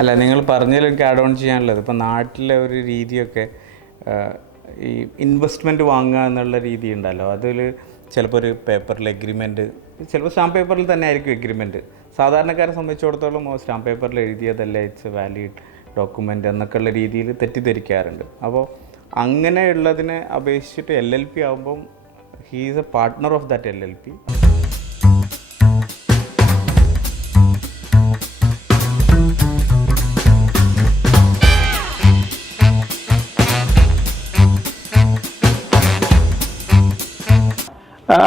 അല്ല, നിങ്ങൾ പറഞ്ഞതിൽ എനിക്ക് ആഡ് ഓൺ ചെയ്യാനുള്ളത് ഇപ്പോൾ നാട്ടിലെ ഒരു രീതിയൊക്കെ ഈ ഇൻവെസ്റ്റ്മെൻറ്റ് വാങ്ങുക എന്നുള്ള രീതി ഉണ്ടല്ലോ, അതിൽ ചിലപ്പോൾ ഒരു പേപ്പറിൽ എഗ്രിമെൻറ്റ്, ചിലപ്പോൾ സ്റ്റാമ്പ് പേപ്പറിൽ തന്നെ ആയിരിക്കും എഗ്രിമെൻറ്റ്. സാധാരണക്കാരെ സംബന്ധിച്ചിടത്തോളം സ്റ്റാമ്പ് പേപ്പറിൽ എഴുതിയതല്ല ഇറ്റ്സ് വാലിഡ് ഡോക്യുമെൻ്റ് എന്നൊക്കെയുള്ള രീതിയിൽ തെറ്റിദ്ധരിക്കാറുണ്ട്. അപ്പോൾ അങ്ങനെയുള്ളതിനെ അപേക്ഷിച്ചിട്ട് LLP ആകുമ്പം he is A partner of that LLP.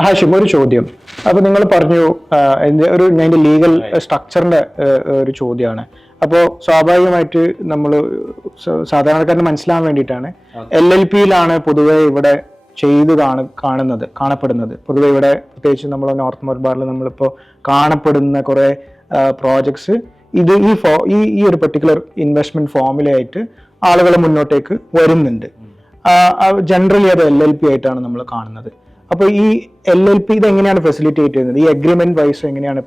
Hashim, ഒരു ചോദ്യം. അപ്പോൾ നിങ്ങൾ പറഞ്ഞു അതിൻ്റെ ലീഗൽ സ്ട്രക്ചറിൻ്റെ ഒരു ചോദ്യമാണ്. അപ്പോൾ സ്വാഭാവികമായിട്ട് നമ്മൾ സാധാരണക്കാരന് മനസ്സിലാൻ വേണ്ടിയിട്ടാണ് LLPയിലാണ് പൊതുവെ ഇവിടെ കാണപ്പെടുന്നത്. പൊതുവെ ഇവിടെ പ്രത്യേകിച്ച് നമ്മൾ നോർത്ത് മലബാറിൽ നമ്മളിപ്പോൾ കാണപ്പെടുന്ന കുറേ പ്രോജക്ട്സ് ഇത് ഈ ഒരു പെർട്ടിക്കുലർ ഇൻവെസ്റ്റ്മെന്റ് ഫോമിലായിട്ട് ആളുകൾ മുന്നോട്ടേക്ക് വരുന്നുണ്ട്. ജനറലി അത് LLP ആയിട്ടാണ് നമ്മൾ കാണുന്നത്. അപ്പോൾ ഈ LLP ഇതെങ്ങനെയാണ് ഫെസിലിറ്റേറ്റ് ചെയ്യുന്നത്? ഈ അഗ്രിമെന്റ് വൈസ് എങ്ങനെയാണ്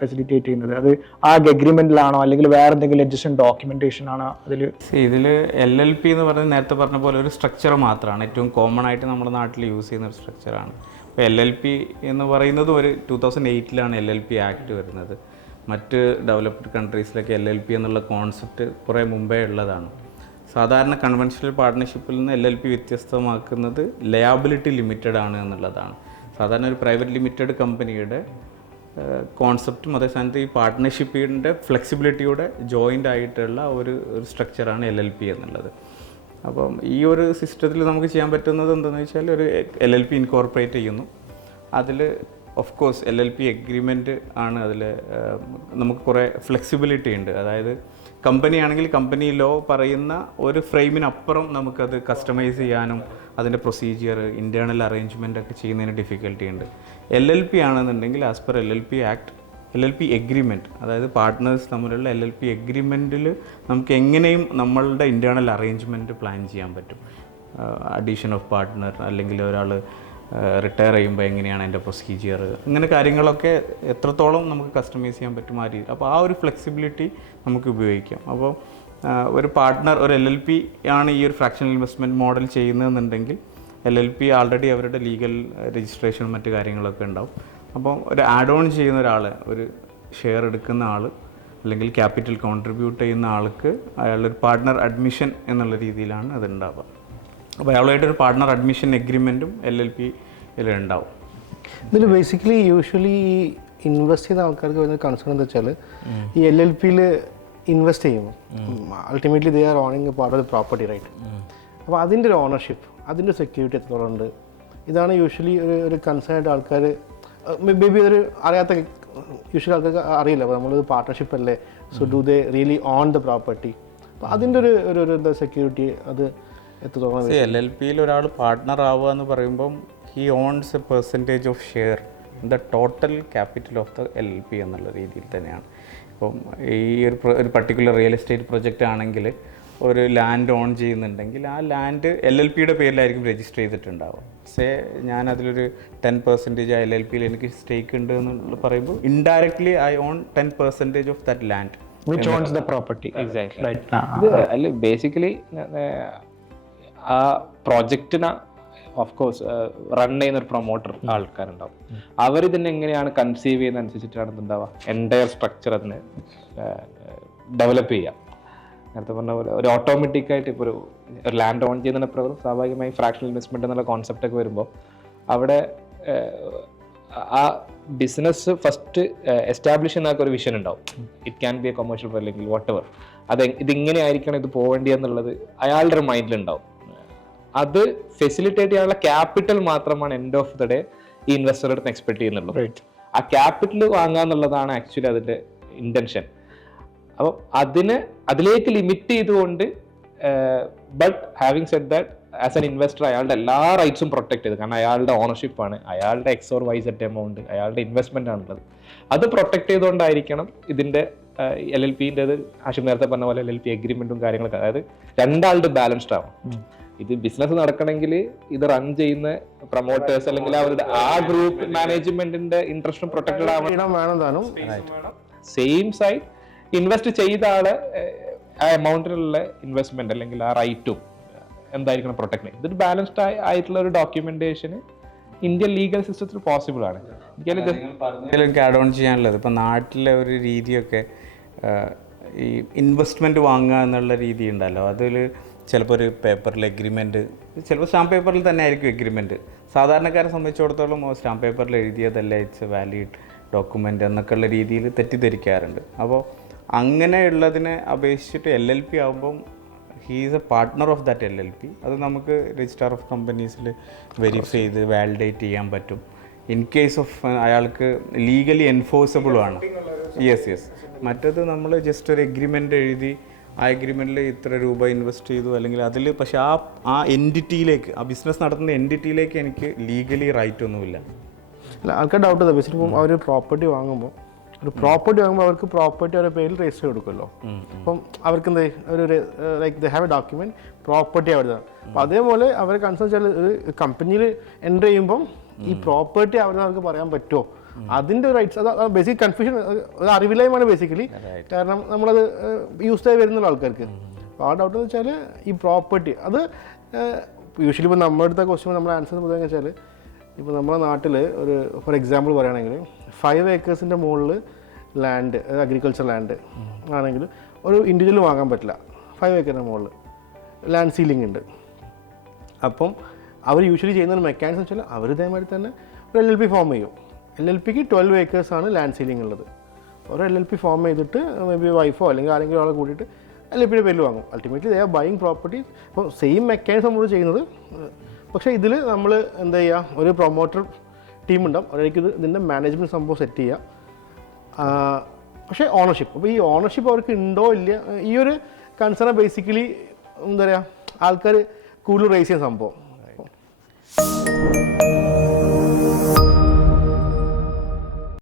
ഫെസിലിറ്റേറ്റ് ചെയ്യുന്നത്? അത് ആ അഗ്രിമെന്റിലാണോ അല്ലെങ്കിൽ വേറെ എന്തെങ്കിലും അഡ്ജസ്റ്റൻ ഡോക്യുമെന്റേഷൻ ആണോ അതിൽ? ഇതിൽ LLP എന്ന് പറയുന്നത് നേരത്തെ പറഞ്ഞ പോലെ ഒരു സ്ട്രക്ചർ മാത്രമാണ്. ഏറ്റവും കോമൺ ആയിട്ട് നമ്മുടെ നാട്ടിൽ യൂസ് ചെയ്യുന്ന ഒരു സ്ട്രക്ചറാണ്. അപ്പോൾ LLP എന്ന് പറയുന്നത് ഒരു 2008 LLP ആക്ട് വരുന്നത്. മറ്റ് ഡെവലപ്ഡ് കൺട്രീസിലൊക്കെ LLP എന്നുള്ള കോൺസെപ്റ്റ് കുറേ മുമ്പേ ഉള്ളതാണ്. സാധാരണ കൺവെൻഷണൽ പാർട്ട്ണർഷിപ്പിൽ നിന്ന് LLP വ്യത്യസ്തമാക്കുന്നത് ലയബിലിറ്റി ലിമിറ്റഡ് ആണ് എന്നുള്ളതാണ്. സാധാരണ ഒരു പ്രൈവറ്റ് ലിമിറ്റഡ് കമ്പനിയുടെ കോൺസെപ്റ്റും അതേ സ്ഥാനത്ത് ഈ പാർട്ട്ണർഷിപ്പിൻ്റെ ഫ്ലെക്സിബിലിറ്റിയുടെ ജോയിൻ്റ് ആയിട്ടുള്ള ഒരു സ്ട്രക്ചറാണ് LLP എന്നുള്ളത്. അപ്പം ഈ ഒരു സിസ്റ്റത്തിൽ നമുക്ക് ചെയ്യാൻ പറ്റുന്നത് എന്താണെന്ന് വെച്ചാൽ ഒരു LLP ഇൻകോർപ്പറേറ്റ് ചെയ്യുന്നു. അതിൽ ഓഫ് കോഴ്സ് LLP എഗ്രിമെൻറ്റ് ആണ്. അതിൽ നമുക്ക് കുറേ ഫ്ലെക്സിബിലിറ്റി ഉണ്ട്. അതായത് കമ്പനി ആണെങ്കിൽ കമ്പനി ലോ പറയുന്ന ഒരു ഫ്രെയിമിനപ്പുറം നമുക്കത് കസ്റ്റമൈസ് ചെയ്യാനും അതിൻ്റെ പ്രൊസീജിയർ ഇൻറ്റേർണൽ അറേഞ്ച്മെൻ്റ് ഒക്കെ ചെയ്യുന്നതിന് ഡിഫിക്കൽറ്റി ഉണ്ട്. LLP ആണെന്നുണ്ടെങ്കിൽ as per LLP act LLP agreement, അതായത് പാർട്ട്നേഴ്സ് തമ്മിലുള്ള LLP എഗ്രിമെൻറ്റിൽ നമുക്ക് എങ്ങനെയും നമ്മളുടെ ഇൻറ്റേർണൽ അറേഞ്ച്മെൻറ്റ് പ്ലാൻ ചെയ്യാൻ പറ്റും. അഡീഷൻ ഓഫ് പാർട്ട്ണർ, അല്ലെങ്കിൽ ഒരാൾ റിട്ടയർ ചെയ്യുമ്പോൾ എങ്ങനെയാണ് അതിൻ്റെ പ്രൊസീജിയർ, ഇങ്ങനെ കാര്യങ്ങളൊക്കെ എത്രത്തോളം നമുക്ക് കസ്റ്റമൈസ് ചെയ്യാൻ പറ്റും ആ രീതി. അപ്പോൾ ആ ഒരു ഫ്ലെക്സിബിലിറ്റി നമുക്ക് ഉപയോഗിക്കാം. അപ്പോൾ ഒരു പാർട്ട്ണർ ഒരു LLP ആണ് ഈ ഒരു ഫ്രാക്ഷണൽ ഇൻവെസ്റ്റ്മെൻറ്റ് മോഡൽ ചെയ്യുന്നതെന്നുണ്ടെങ്കിൽ LLP ആൾറെഡി അവരുടെ ലീഗൽ രജിസ്ട്രേഷൻ മറ്റു കാര്യങ്ങളൊക്കെ ഉണ്ടാവും. അപ്പോൾ ഒരു ആഡ് ഓൺ ചെയ്യുന്ന ഒരാൾ, ഒരു ഷെയർ എടുക്കുന്ന ആൾ അല്ലെങ്കിൽ ക്യാപിറ്റൽ കോൺട്രിബ്യൂട്ട് ചെയ്യുന്ന ആൾക്ക് അയാളൊരു പാർട്ട്ണർ അഡ്മിഷൻ എന്നുള്ള രീതിയിലാണ് അതുണ്ടാവുക. അപ്പോൾ അയാളായിട്ടൊരു പാർട്ട്ണർ അഡ്മിഷൻ എഗ്രിമെൻറ്റും LLPയിൽ ഉണ്ടാവും. ഇതിൽ ബേസിക്കലി യൂഷ്വലി ഈ ഇൻവെസ്റ്റ് ചെയ്യുന്ന ആൾക്കാർക്ക് വരുന്ന കൺസേൺ എന്താ വെച്ചാൽ ഈ LLPയിൽ ഇൻവെസ്റ്റ് ചെയ്യുമ്പോൾ ultimately they are owning a part of the property, right? അപ്പോൾ അതിൻ്റെ ഒരു ഓണർഷിപ്പ്, അതിൻ്റെ സെക്യൂരിറ്റി എത്രത്തോളം ഉണ്ട്, ഇതാണ് യൂഷ്വലി ഒരു കൺസേൺ ആയിട്ട് ആൾക്കാർ മേ ബി അതൊരു അറിയാത്ത യൂഷ്വലി ആൾക്കാർക്ക് അറിയില്ല. അപ്പോൾ നമ്മളൊരു പാർട്ട്ണർഷിപ്പ് അല്ലേ, so do they really on the property? അപ്പോൾ അതിൻ്റെ ഒരു എന്താ സെക്യൂരിറ്റി അത് എത്രത്തോളം? LLPയിൽ ഒരാൾ പാർട്ട്ണർ ആവുക എന്ന് പറയുമ്പം he owns a percentage of share in the total capital of the LLP എന്നുള്ള രീതിയിൽ തന്നെയാണ്. ഇപ്പം ഈ ഒരു പർട്ടിക്കുലർ റിയൽ എസ്റ്റേറ്റ് പ്രൊജക്റ്റ് ആണെങ്കിൽ ഒരു ലാൻഡ് ഓൺ ചെയ്യുന്നുണ്ടെങ്കിൽ ആ ലാൻഡ് LLPയുടെ പേരിലായിരിക്കും രജിസ്റ്റർ ചെയ്തിട്ടുണ്ടാവും. ഞാൻ അതിലൊരു 10% ആ LLPയിൽ എനിക്ക് സ്റ്റേക്ക് ഉണ്ട് എന്ന് പറയുമ്പോൾ indirectly I on 10% of that land which owns the property. Exactly. Right. അല്ല, ബേസിക്കലി ആ പ്രോജക്റ്റിനെ ഓഫ് കോഴ്സ് റൺ ചെയ്യുന്ന ഒരു പ്രൊമോട്ടർ ആൾക്കാരുണ്ടാവും. അവരിതിനെ എങ്ങനെയാണ് കൺസീവ് ചെയ്യുന്ന അനുസരിച്ചിട്ടാണ് എന്തുണ്ടാവുക, എൻ്റയർ സ്ട്രക്ചർ അതിനെ ഡെവലപ്പ് ചെയ്യാം. നേരത്തെ പറഞ്ഞ പോലെ ഒരു ഓട്ടോമാറ്റിക്കായിട്ട് ഇപ്പോൾ ഒരു ലാൻഡ് ഓൺ ചെയ്യുന്ന പ്രകാരം സ്വാഭാവികമായി ഫ്രാക്ഷണൽ ഇൻവെസ്റ്റ്മെൻറ്റ് എന്നുള്ള കോൺസെപ്റ്റൊക്കെ വരുമ്പോൾ അവിടെ ആ ബിസിനസ് ഫസ്റ്റ് എസ്റ്റാബ്ലിഷ് ചെയ്യുന്ന ഒരു വിഷൻ ഉണ്ടാവും. It can be A commercial അല്ലെങ്കിൽ വാട്ട് എവർ, ഇതിങ്ങനെ ആയിരിക്കണം ഇത് പോവേണ്ടി എന്നുള്ളത് അയാളുടെ ഒരു മൈൻഡിലുണ്ടാവും. അത് ഫെസിലിറ്റേറ്റ് ചെയ്യാനുള്ള ക്യാപിറ്റൽ മാത്രമാണ് എൻഡ് ഓഫ് ദ ഡേ ഈ ഇൻവെസ്റ്ററുടെ അടുത്ത് എക്സ്പെക്ട് ചെയ്യുന്നുള്ളൂ. ആ ക്യാപിറ്റൽ വാങ്ങുക എന്നുള്ളതാണ് ആക്ച്വലി അതിൻ്റെ ഇൻറ്റൻഷൻ. അപ്പം അതിലേക്ക് ലിമിറ്റ് ചെയ്തുകൊണ്ട് but having said that as an investor അയാളുടെ എല്ലാ റൈറ്റ്സും പ്രൊട്ടക്ട് ചെയ്ത്, കാരണം അയാളുടെ ഓണർഷിപ്പാണ്, അയാളുടെ X or Y Z amount അയാളുടെ ഇൻവെസ്റ്റ്മെൻ്റ് ആണുള്ളത്. അത് പ്രൊട്ടക്ട് ചെയ്തുകൊണ്ടായിരിക്കണം ഇതിൻ്റെ LLPൻ്റെത് ഹാഷിം നേരത്തെ പറഞ്ഞ പോലെ LLP എഗ്രിമെൻറ്റും കാര്യങ്ങളൊക്കെ. അതായത് രണ്ടാളുടെ ബാലൻസ്ഡ് ആവും. ഇത് ബിസിനസ് നടക്കണമെങ്കിൽ ഇത് റൺ ചെയ്യുന്ന പ്രൊമോട്ടേഴ്സ് അല്ലെങ്കിൽ അവരുടെ ആ ഗ്രൂപ്പ് മാനേജ്മെന്റിന്റെ ഇൻട്രസ്റ്റും പ്രൊട്ടക്റ്റഡ് ആവണം. വേണം താനും സെയിം സൈഡ് ഇൻവെസ്റ്റ് ചെയ്ത ആള് ആ എമൗണ്ടിലുള്ള ഇൻവെസ്റ്റ്മെന്റ് അല്ലെങ്കിൽ ആ റൈറ്റും എന്തായിരിക്കണം പ്രൊട്ടക്ട് ചെയ്യുന്നത്. ഇതൊരു ബാലൻസ്ഡ് ആയിട്ടുള്ള ഒരു ഡോക്യുമെന്റേഷന് ഇന്ത്യൻ ലീഗൽ സിസ്റ്റത്തിൽ പോസിബിൾ ആണ്. എനിക്ക് ആഡ് ഓൺ ചെയ്യാനുള്ളത് ഇപ്പം നാട്ടിലെ ഒരു രീതിയൊക്കെ ഈ ഇൻവെസ്റ്റ്മെൻറ്റ് വാങ്ങുക എന്നുള്ള രീതി ഉണ്ടല്ലോ, അതിൽ ചിലപ്പോൾ ഒരു പേപ്പറിൽ എഗ്രിമെൻറ്റ്, ചിലപ്പോൾ സ്റ്റാമ്പ് പേപ്പറിൽ തന്നെ ആയിരിക്കും എഗ്രിമെൻറ്റ്. സാധാരണക്കാരെ സംബന്ധിച്ചിടത്തോളം സ്റ്റാമ്പ് പേപ്പറിൽ എഴുതിയതല്ല ഇറ്റ്സ് വാലിഡ് ഡോക്യുമെൻ്റ് എന്നൊക്കെയുള്ള രീതിയിൽ തെറ്റിദ്ധരിക്കാറുണ്ട്. അപ്പോൾ അങ്ങനെയുള്ളതിനെ അപേക്ഷിച്ചിട്ട് LLP ആകുമ്പം he is A partner of that LLP. അത് നമുക്ക് രജിസ്ട്രാർ ഓഫ് കമ്പനീസിൽ വെരിഫൈ ചെയ്ത് വാലിഡേറ്റ് ചെയ്യാൻ പറ്റും. ഇൻ കേസ് ഓഫ് അയാൾക്ക് ലീഗലി എൻഫോഴ്സബിളും ആണ്. യെസ്. മറ്റത് നമ്മൾ ജസ്റ്റ് ഒരു എഗ്രിമെൻ്റ് എഴുതി ആ എഗ്രിമെൻറ്റിൽ ഇത്ര രൂപ ഇൻവെസ്റ്റ് ചെയ്തു അല്ലെങ്കിൽ അതിൽ, പക്ഷേ ആ എൻറ്റിറ്റിയിലേക്ക്, ആ ബിസിനസ് നടത്തുന്ന എൻറ്റിറ്റിയിലേക്ക് എനിക്ക് ലീഗലി റൈറ്റ് ഒന്നുമില്ല. അല്ല, ആൾക്കാർ ഡൗട്ട് അതാ. ബേസിക്കലി ഇപ്പം അവർ പ്രോപ്പർട്ടി വാങ്ങുമ്പോൾ അവർക്ക് പ്രോപ്പർട്ടി അവരുടെ പേരിൽ രജിസ്റ്റർ കൊടുക്കുമല്ലോ. അപ്പം അവർക്ക് എന്താ ഒരു like they have a document property അവരുതാണ്. അപ്പം അതേപോലെ അവരെ കൺസേൺ വെച്ചാൽ ഒരു കമ്പനിയിൽ എൻ്റർ ചെയ്യുമ്പം ഈ പ്രോപ്പർട്ടി അവർക്ക് പറയാൻ പറ്റുമോ, അതിൻ്റെ റൈറ്റ്സ്. അത് ബേസിക് കൺഫ്യൂഷൻ, അത് അറിവില്ലായ്മയാണ് ബേസിക്കലി. കാരണം നമ്മളത് യൂസ് ആയി വരുന്നുള്ള ആൾക്കാർക്ക്. അപ്പോൾ ആ ഡൗട്ട് എന്ന് വെച്ചാൽ ഈ പ്രോപ്പർട്ടി അത് യൂഷ്വലി ഇപ്പോൾ നമ്മുടെ അടുത്ത ക്വസ്റ്റ്യൻ നമ്മൾ ആൻസർ പറയുക വെച്ചാൽ, ഇപ്പോൾ നമ്മുടെ നാട്ടിൽ ഒരു ഫോർ എക്സാമ്പിൾ പറയുകയാണെങ്കിൽ 5 ഏക്കേഴ്സിൻ്റെ മുകളിൽ ലാൻഡ്, അഗ്രികൾച്ചർ ലാൻഡ് ആണെങ്കിൽ ഒരു ഇൻഡിവിജ്വൽ വാങ്ങാൻ പറ്റില്ല. 5 ഏക്കറിൻ്റെ മുകളിൽ ലാൻഡ് സീലിംഗ് ഉണ്ട്. അപ്പം അവർ യൂഷ്വലി ചെയ്യുന്ന ഒരു മെക്കാനിസം വെച്ചാൽ അവർ ഇതേമാതിരി തന്നെ ഒരു LLP ഫോം ചെയ്യും. LLPക്ക് 12 ഏക്കേഴ്സാണ് ലാൻഡ് സീലിംഗ് ഉള്ളത്. ഒരു LLP ഫോം ചെയ്തിട്ട് മേ ബി വൈഫോ അല്ലെങ്കിൽ ആരെങ്കിലും ആളെ കൂട്ടിയിട്ട് LLPയുടെ പേരിൽ വാങ്ങും. Ultimately they are buying property. അപ്പോൾ സെയിം മെക്കാനിസം നമ്മൾ ചെയ്യുന്നത്. പക്ഷേ ഇതിൽ നമ്മൾ എന്താ ചെയ്യുക, ഒരു പ്രൊമോട്ടർ ടീം ഉണ്ടാവും, അവർക്ക് ഇതിൻ്റെ മാനേജ്മെൻറ്റ് സംഭവം സെറ്റ് ചെയ്യുക. പക്ഷേ ഓണർഷിപ്പ്, അപ്പോൾ ഈ ഓണർഷിപ്പ് അവർക്ക് ഉണ്ടോ ഇല്ല, ഈ ഒരു കൺസേൺ ബേസിക്കലി എന്താ പറയുക ആൾക്കാർ കൂടുതൽ റേസ് ചെയ്യുന്ന സംഭവം.